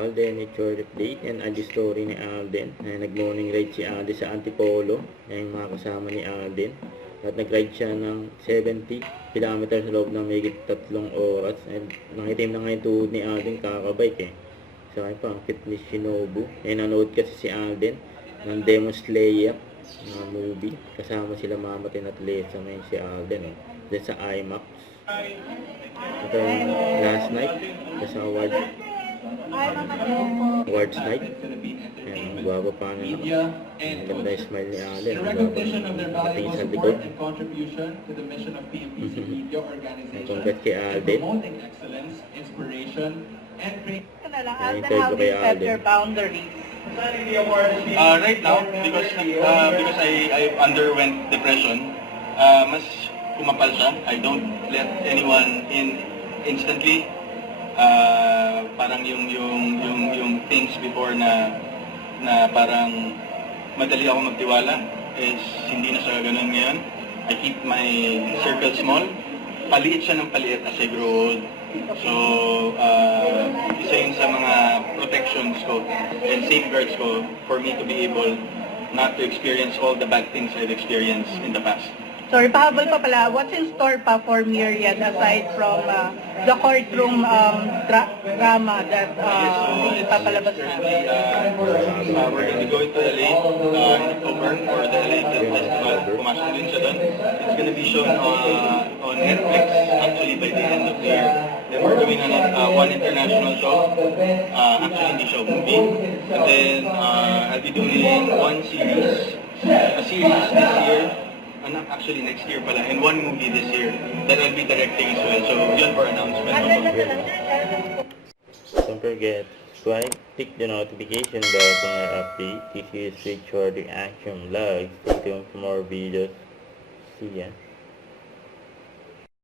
Alden, it's your update and ang story ni Alden. Nag-morning ride si Alden sa Antipolo. Yung mga kasama ni Alden. At nag-ride siya ng 70 km sa loob ng mayigit 3 oras. And nangitim na ngayon tuhod ni Alden kakabike Sa akin pa, ang cute ni Shinobu. Nanood kasi si Alden ng Demon Slayer na movie. Kasama sila Mama Tin at Lesa. Ngayon si Alden. Then sa IMAX. Ito yung last night. Sa awards night. Ayan, ang guwapo pa na ang ganda yung smile ni Allen. Patingin sa likod. Congrats kay Alden. How do you set your boundaries? Right now, because I underwent depression, mas kumapal siya. I don't let anyone in instantly. Parang yung things before na parang madali ako magtiwala is hindi na siya ganun ngayon. I keep my circle small. Paliit siya ng paliit as I grow old. So, isa yun sa mga protections ko and safeguards ko for me to be able not to experience all the bad things I've experienced in the past. Sorry, pahabol pa pala. What's in store pa for Myriad aside from the courtroom drama that ipapalabas na? We're going to go into LA in October for the LA Film Festival. Pumasok din siya doon. It's going to be shown on Netflix actually by the end of the year. Then we're doing one international show. Actually, hindi show, movie. And then I'll be doing one series, a series this year. Actually next year pala, and one movie this year that I'll be directing as well. So yun for announcement. Don't forget, subscribe, click the notification bell for more updates. This is Richard Reaction Vlog. Stay tuned for more videos. See ya.